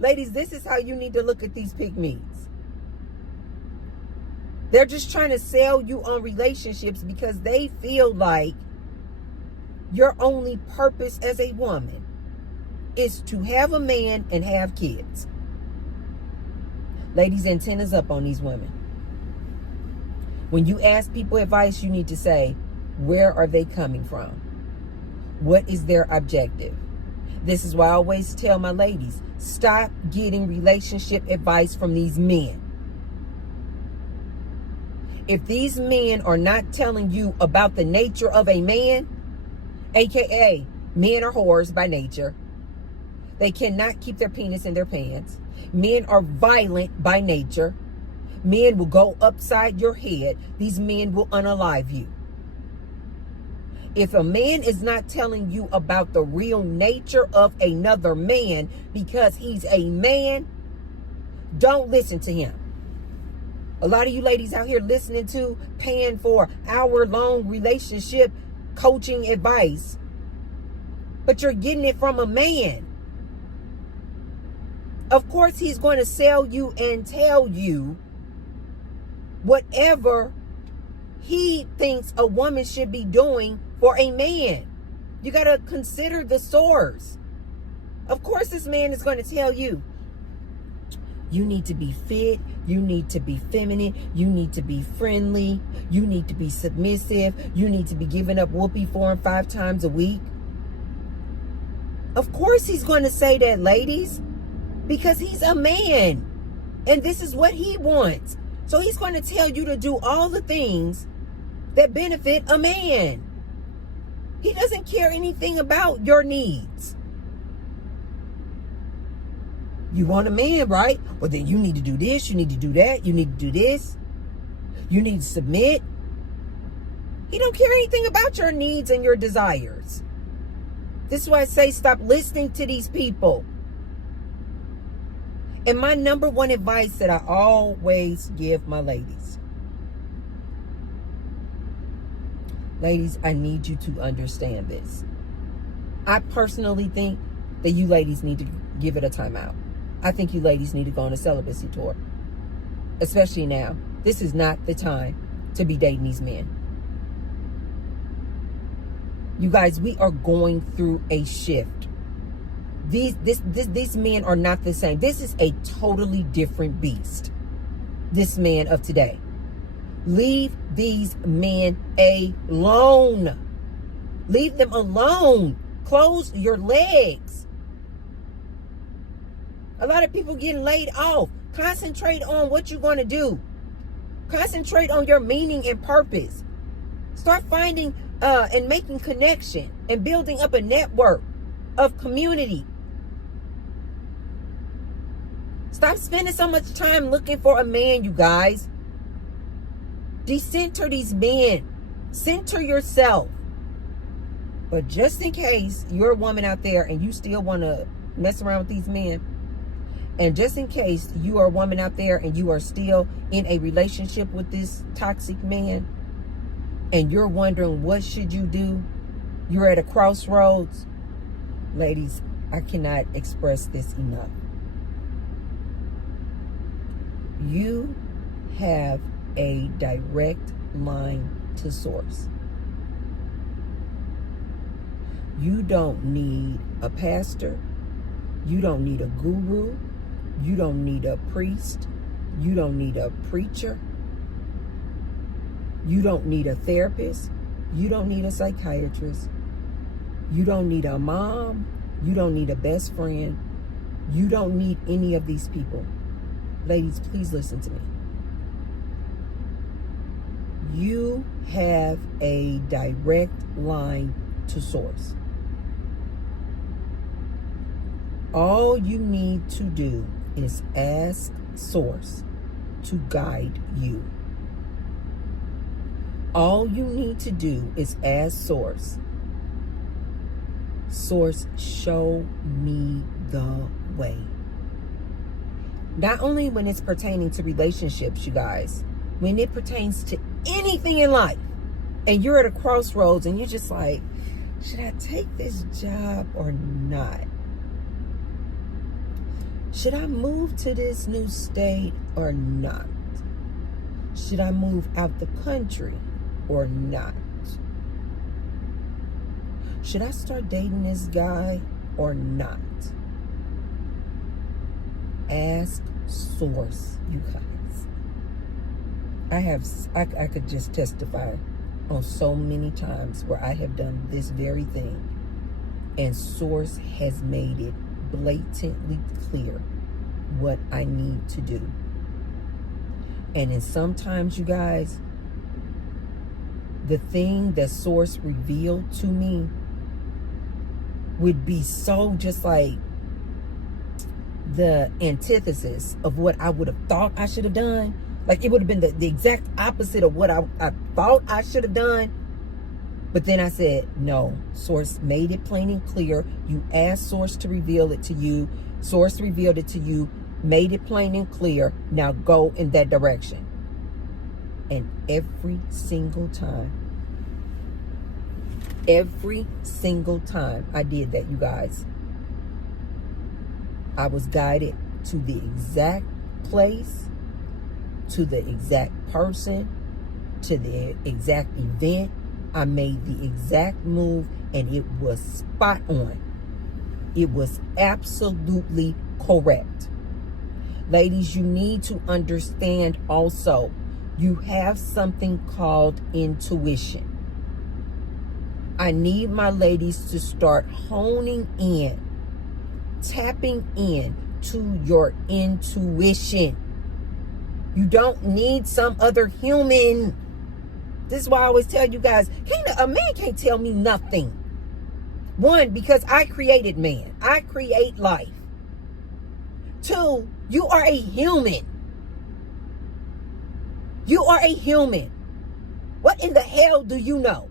Ladies, this is how you need to look at these pygmies. They're just trying to sell you on relationships because they feel like your only purpose as a woman is to have a man and have kids. Ladies, antennas up on these women. When you ask people advice, you need to say, where are they coming from? What is their objective? This is why I always tell my ladies, stop getting relationship advice from these men. If these men are not telling you about the nature of a man, aka men are whores by nature. They cannot keep their penis in their pants. Men are violent by nature. Men will go upside your head. These men will unalive you. If a man is not telling you about the real nature of another man because he's a man, don't listen to him. A lot of you ladies out here listening to, paying for hour-long relationship coaching advice, but you're getting it from a man. Of course, he's going to sell you and tell you whatever he thinks a woman should be doing for a man. You got to consider the source. Of course, this man is going to tell you, you need to be fit, you need to be feminine, you need to be friendly, you need to be submissive, you need to be giving up whoopee 4 and 5 times a week. Of course he's going to say that, ladies, because he's a man and this is what he wants. So he's going to tell you to do all the things that benefit a man. He doesn't care anything about your needs. You want a man, right? Well, then you need to do this. You need to do that. You need to do this. You need to submit. He don't care anything about your needs and your desires. This is why I say stop listening to these people. And my number one advice that I always give my ladies. Ladies, I need you to understand this. I personally think that you ladies need to give it a timeout. I think you ladies need to go on a celibacy tour. Especially now. This is not the time to be dating these men. You guys, we are going through a shift. These men are not the same. This is a totally different beast. This man of today. Leave these men alone. Leave them alone. Close your legs. A lot of people getting laid off. Concentrate on what you're going to do. Concentrate on your meaning and purpose. Start finding and making connection and building up a network of community. Stop spending so much time looking for a man, you guys. Decenter these men. Center yourself. But just in case you're a woman out there and you still want to mess around with these men, and just in case you are a woman out there and you are still in a relationship with this toxic man, and you're wondering what should you do, you're at a crossroads. Ladies, I cannot express this enough. You have a direct line to source. You don't need a pastor. You don't need a guru. You don't need a priest. You don't need a preacher. You don't need a therapist. You don't need a psychiatrist. You don't need a mom. You don't need a best friend. You don't need any of these people. Ladies, please listen to me. You have a direct line to source. All you need to do is ask source to guide you. All you need to do is ask source. Source, show me the way. Not only when it's pertaining to relationships, you guys, when it pertains to anything in life, and you're at a crossroads and you're just like, should I take this job or not? Should I move to this new state or not? Should I move out the country or not? Should I start dating this guy or not? Ask source, you guys. I could just testify on so many times where I have done this very thing, and source has made it blatantly clear what I need to do. And then sometimes, you guys, the thing that source revealed to me would be so just like the antithesis of what I would have thought I should have done. Like it would have been the exact opposite of what I thought I should have done. But then I said, no, source made it plain and clear. You asked source to reveal it to you. Source revealed it to you, made it plain and clear. Now go in that direction. And every single time I did that, you guys, I was guided to the exact place, to the exact person, to the exact event. I made the exact move, and it was spot on. It was absolutely correct. Ladies, you need to understand also, you have something called intuition. I need my ladies to start honing in, tapping in to your intuition. You don't need some other human. This is why I always tell you guys, a man can't tell me nothing. One, because I created man. I create life. Two, you are a human. You are a human. What in the hell do you know?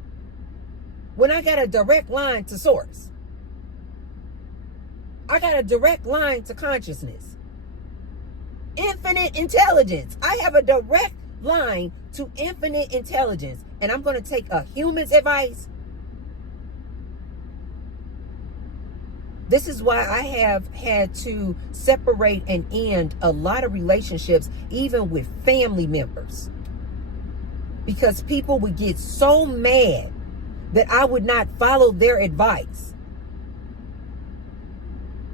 When I got a direct line to source. I got a direct line to consciousness. Infinite intelligence. I have a direct line to infinite intelligence. And I'm going to take a human's advice. This is why I have had to separate and end a lot of relationships, even with family members. Because people would get so mad that I would not follow their advice.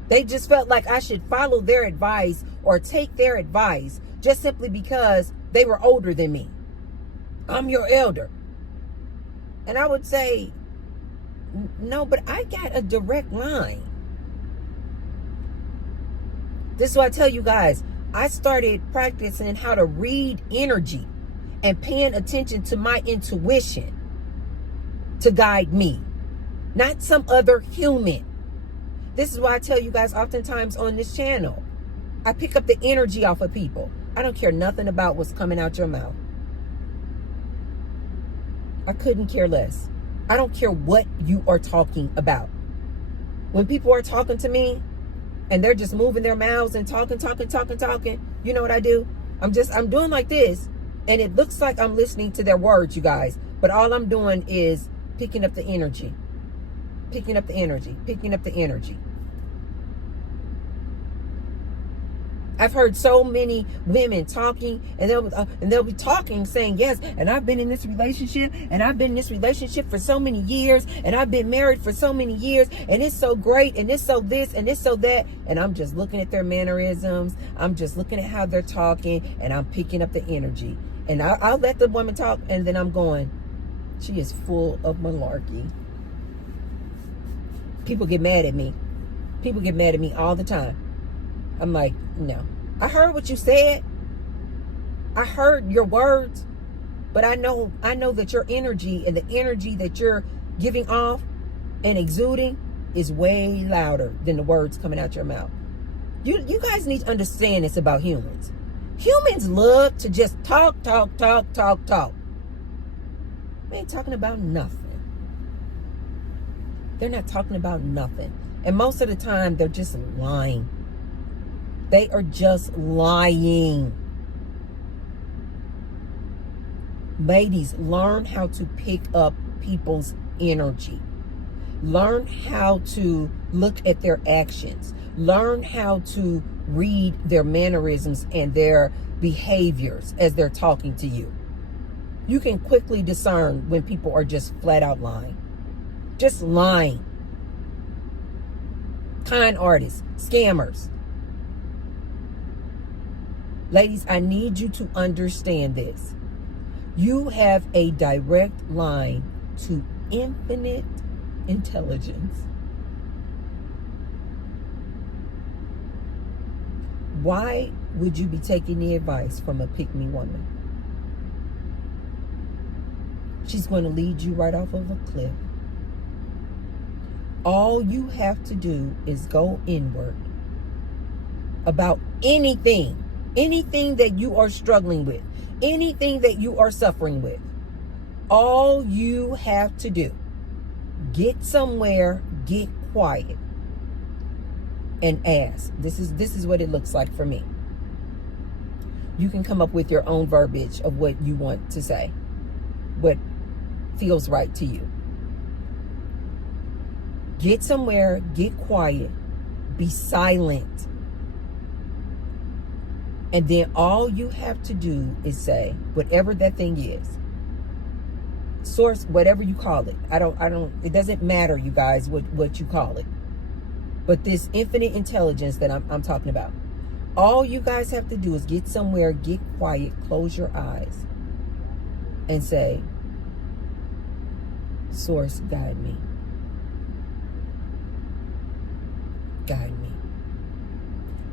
They just felt like I should follow their advice or take their advice just simply because they were older than me. I'm your elder. And I would say, no, but I got a direct line. This is why I tell you guys, I started practicing how to read energy and paying attention to my intuition to guide me, not some other human. This is why I tell you guys oftentimes on this channel, I pick up the energy off of people. I don't care nothing about what's coming out your mouth. I couldn't care less. I don't care what you are talking about. When people are talking to me and they're just moving their mouths and talking, you know what I do? I'm doing like this, and it looks like I'm listening to their words, you guys. But all I'm doing is picking up the energy. Picking up the energy. Picking up the energy. I've heard so many women talking, and they'll be talking, saying, yes, and I've been in this relationship, and I've been in this relationship for so many years, and I've been married for so many years, and it's so great, and it's so this, and it's so that, and I'm just looking at their mannerisms, I'm just looking at how they're talking, and I'm picking up the energy. And I'll let the woman talk, and then I'm going, she is full of malarkey. People get mad at me. People get mad at me all the time. I'm like, no. I heard what you said. I heard your words. But I know that your energy and the energy that you're giving off and exuding is way louder than the words coming out your mouth. You guys need to understand this about humans. Humans love to just talk. They ain't talking about nothing. They're not talking about nothing. And most of the time, they're just lying. They are just lying. Ladies, learn how to pick up people's energy. Learn how to look at their actions. Learn how to read their mannerisms and their behaviors as they're talking to you. You can quickly discern when people are just flat out lying. Just lying. Con artists, scammers. Ladies, I need you to understand this. You have a direct line to infinite intelligence. Why would you be taking the advice from a pick-me woman? She's going to lead you right off of a cliff. All you have to do is go inward about anything that you are struggling with, anything that you are suffering with. All you have to do, get somewhere, get quiet, and ask. This is what it looks like for me. You can come up with your own verbiage of what you want to say, what feels right to you. Get somewhere, get quiet, be silent. And then all you have to do is say, whatever that thing is, source, whatever you call it. It doesn't matter, you guys, what you call it. But this infinite intelligence that I'm talking about, all you guys have to do is get somewhere, get quiet, close your eyes, and say, Source, guide me. Guide me.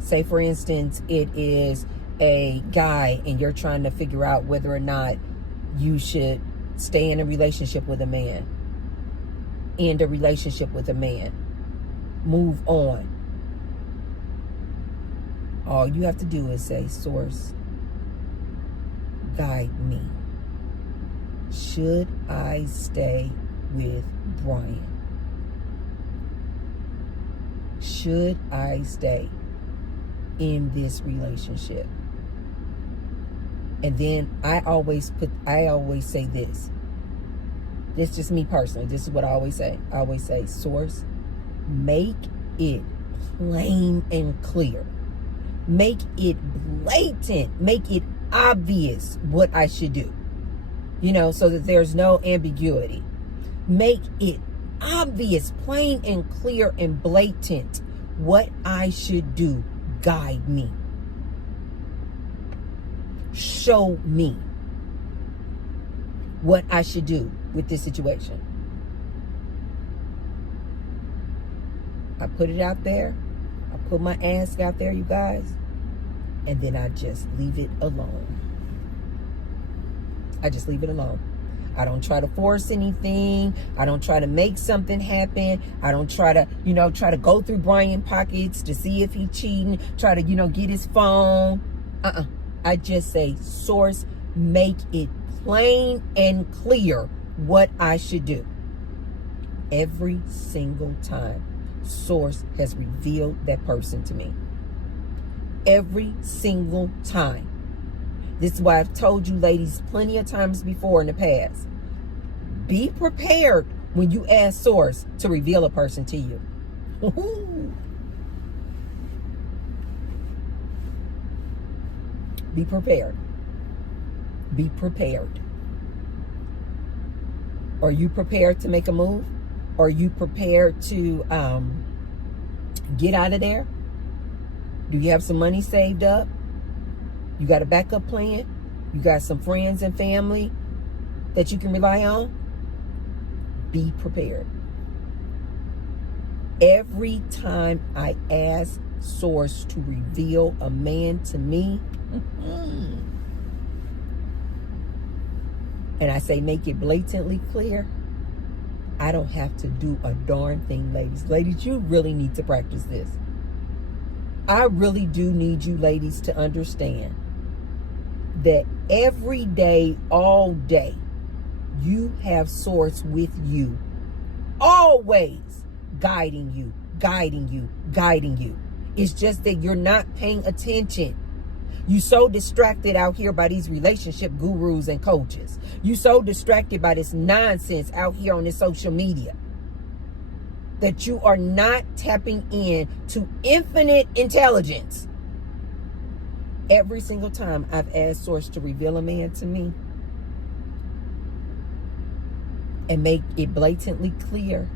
Say, for instance, it is a guy and you're trying to figure out whether or not you should stay in a relationship with a man, end a relationship with a man, move on. All you have to do is say, Source, guide me. Should I stay with Brian? Should I stay in this relationship? And then I always say this. This is just me personally. This is what I always say. I always say, Source, make it plain and clear. Make it blatant. Make it obvious what I should do. So that there's no ambiguity. Make it obvious, plain and clear and blatant what I should do. Guide me. Show me what I should do with this situation. I put it out there. I put my ask out there, you guys. And then I just leave it alone. I just leave it alone. I don't try to force anything. I don't try to make something happen. I don't try to, try to go through Brian's pockets to see if he's cheating. Try to, get his phone. I just say, Source, make it plain and clear what I should do. Every single time, Source has revealed that person to me. Every single time. This is why I've told you ladies plenty of times before in the past. Be prepared when you ask Source to reveal a person to you. Be prepared. Be prepared. Are you prepared to make a move? Are you prepared to get out of there? Do you have some money saved up? You got a backup plan? You got some friends and family that you can rely on? Be prepared. Every time I ask Source to reveal a man to me, and I say make it blatantly clear, I don't have to do a darn thing, ladies. Ladies, you really need to practice this. I really do need you ladies to understand that every day, all day, you have Source with you, always guiding you, guiding you, guiding you. It's just that you're not paying attention. You so distracted out here by these relationship gurus and coaches. You so distracted by this nonsense out here on this social media. that you are not tapping in to infinite intelligence. Every single time I've asked Source to reveal a man to me and make it blatantly clear.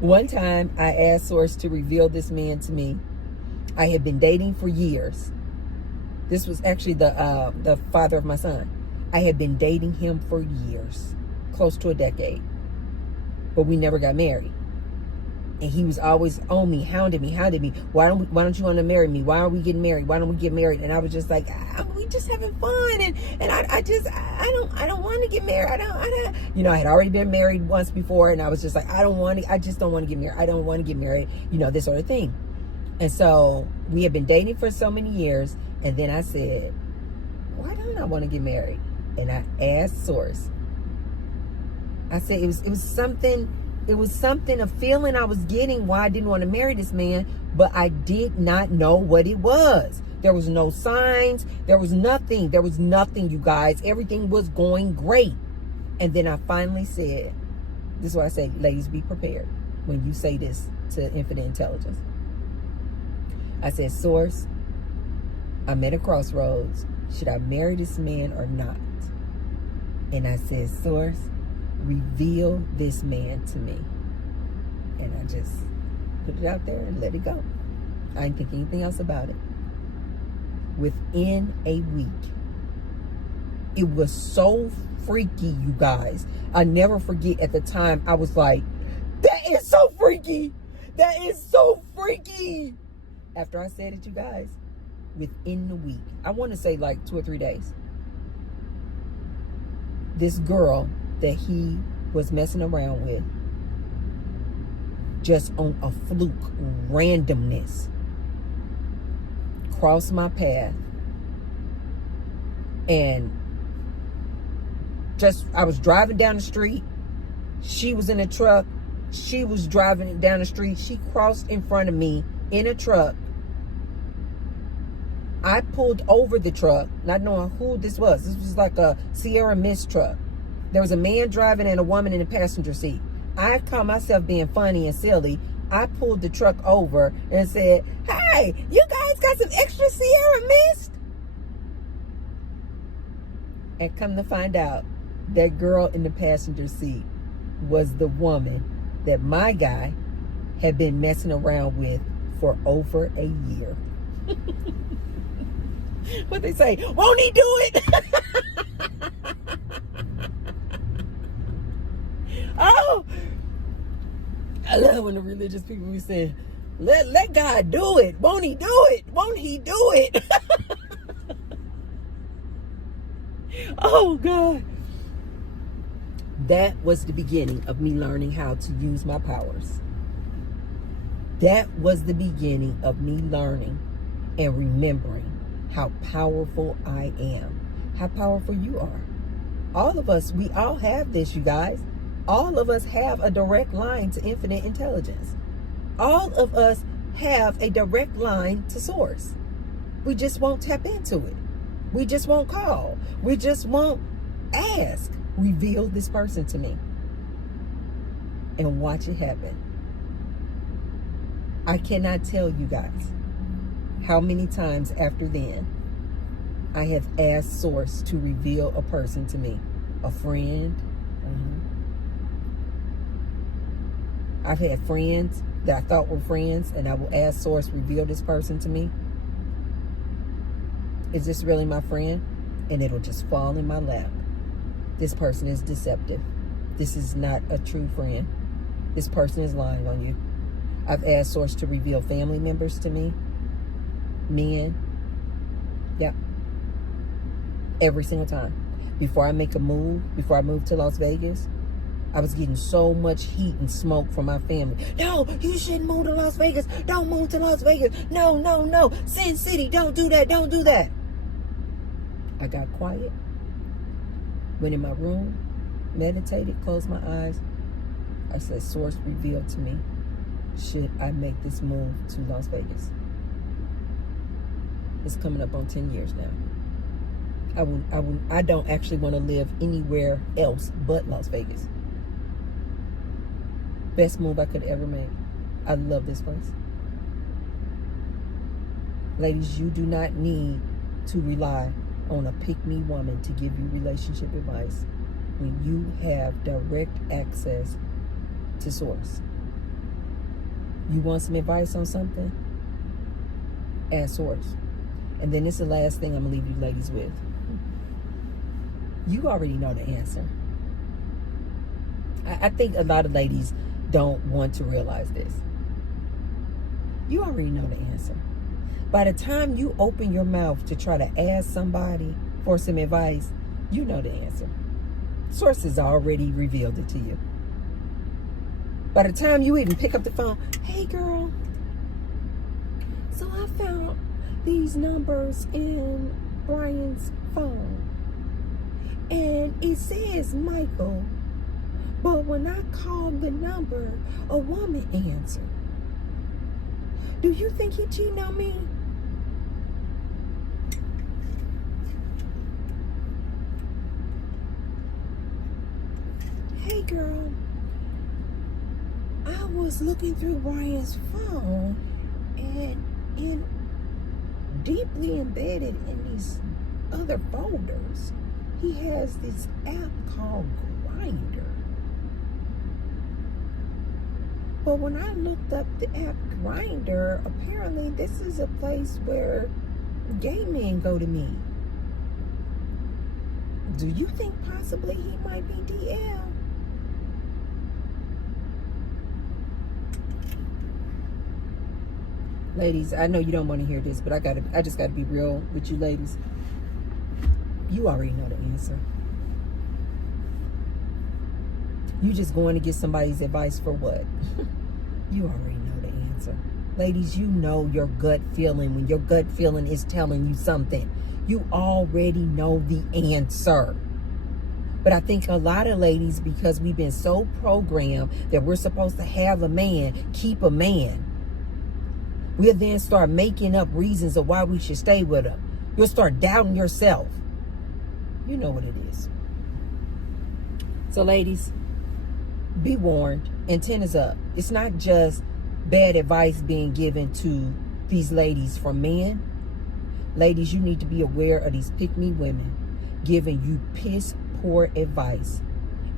One time I asked Source to reveal this man to me. I had been dating for years. This was actually the father of my son. I had been dating him for years, close to a decade, but we never got married. And he was always on me, hounding me. Why don't you want to marry me? Why are we getting married? Why don't we get married? And I was just like, we just having fun. And I don't want to get married. I don't, I had already been married once before. And I was just like, I just don't want to get married. I don't want to get married, this sort of thing. And so we had been dating for so many years. And then I said, why don't I want to get married? And I asked Source. I said, it was something, a feeling I was getting why I didn't want to marry this man, but I did not know what it was. There was no signs. There was nothing, you guys. Everything was going great. And then I finally said, this is what I say, ladies, be prepared when you say this to infinite intelligence. I said, Source, I'm at a crossroads. Should I marry this man or not? And I said, Source, reveal this man to me. And I just put it out there and let it go. I didn't think anything else about it. Within a week, it was so freaky, you guys. I never forget, at the time, I was like, that is so freaky. That is so freaky. After I said it, you guys, within the week, I want to say like 2 or 3 days, this girl that he was messing around with, just on a fluke, randomness, crossed my path. And I was driving down the street. She was in a truck. She was driving down the street. She crossed in front of me in a truck. I pulled over the truck, not knowing who this was. This was like a Sierra Mist truck. There was a man driving and a woman in the passenger seat. I caught myself being funny and silly. I pulled the truck over and said, hey, you guys got some extra Sierra Mist? And come to find out, that girl in the passenger seat was the woman that my guy had been messing around with for over a year. What they say, won't he do it? Oh, I love when the religious people be saying, let God do it. Won't he do it? Won't he do it? Oh, God. That was the beginning of me learning how to use my powers. That was the beginning of me learning and remembering how powerful I am, how powerful you are. All of us, we all have this, you guys. All of us have a direct line to infinite intelligence. All of us have a direct line to Source. We just won't tap into it. We just won't call. We just won't ask. Reveal this person to me and watch it happen. I cannot tell you guys how many times after then I have asked Source to reveal a person to me. A friend. I've had friends that I thought were friends, and I will ask Source, reveal this person to me. Is this really my friend? And it'll just fall in my lap. This person is deceptive. This is not a true friend. This person is lying on you. I've asked Source to reveal family members to me. Men. Yep. Every single time. Before I make a move, before I move to Las Vegas, I was getting so much heat and smoke from my family. No, you shouldn't move to Las Vegas. Don't move to Las Vegas. No, no, no. Sin City, don't do that. Don't do that. I got quiet. Went in my room, meditated, closed my eyes. I said, Source, reveal to me, should I make this move to Las Vegas? It's coming up on 10 years now. I don't actually want to live anywhere else but Las Vegas. Best move I could ever make. I love this place. Ladies, you do not need to rely on a pick-me woman to give you relationship advice when you have direct access to source. You want some advice on something? Ask source. And then this is the last thing I'm going to leave you ladies with. You already know the answer. I think a lot of ladies don't want to realize this. You already know the answer. By the time you open your mouth to try to ask somebody for some advice, you know the answer. Source has already revealed it to you. By the time you even pick up the phone, hey girl, so I found these numbers in Brian's phone. And it says Michael, but when I called the number, a woman answered. Do you think he cheating on me? Hey girl, I was looking through Brian's phone and deeply embedded in these other folders, he has this app called Grindr. But when I looked up the app Grindr, apparently this is a place where gay men go to meet. Do you think possibly he might be DL? Ladies, I know you don't want to hear this, but I just gotta be real with you ladies. You already know the answer. You just going to get somebody's advice for what? You already know the answer. Ladies, you know your gut feeling. When your gut feeling is telling you something, you already know the answer. But I think a lot of ladies, because we've been so programmed that we're supposed to have a man, keep a man, we'll then start making up reasons of why we should stay with him. You'll start doubting yourself. You know what it is. So ladies, be warned. Antennas up. It's not just bad advice being given to these ladies from men. Ladies, you need to be aware of these pick-me women giving you piss poor advice,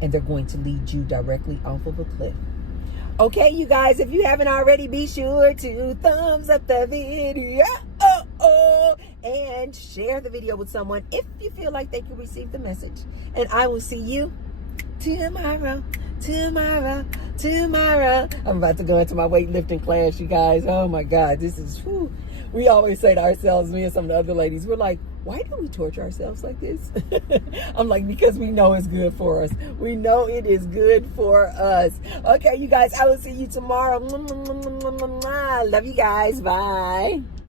and they're going to lead you directly off of a cliff. Okay, you guys, if you haven't already, be sure to thumbs up the video and share the video with someone if you feel like they can receive the message. And I will see you tomorrow. I'm about to go into my weightlifting class, you guys. Oh my God, this is, whew. We always say to ourselves, me and some of the other ladies, we're like, why do we torture ourselves like this? I'm like, because we know it's good for us. We know it is good for us. Okay, you guys, I will see you tomorrow. Love you guys. Bye.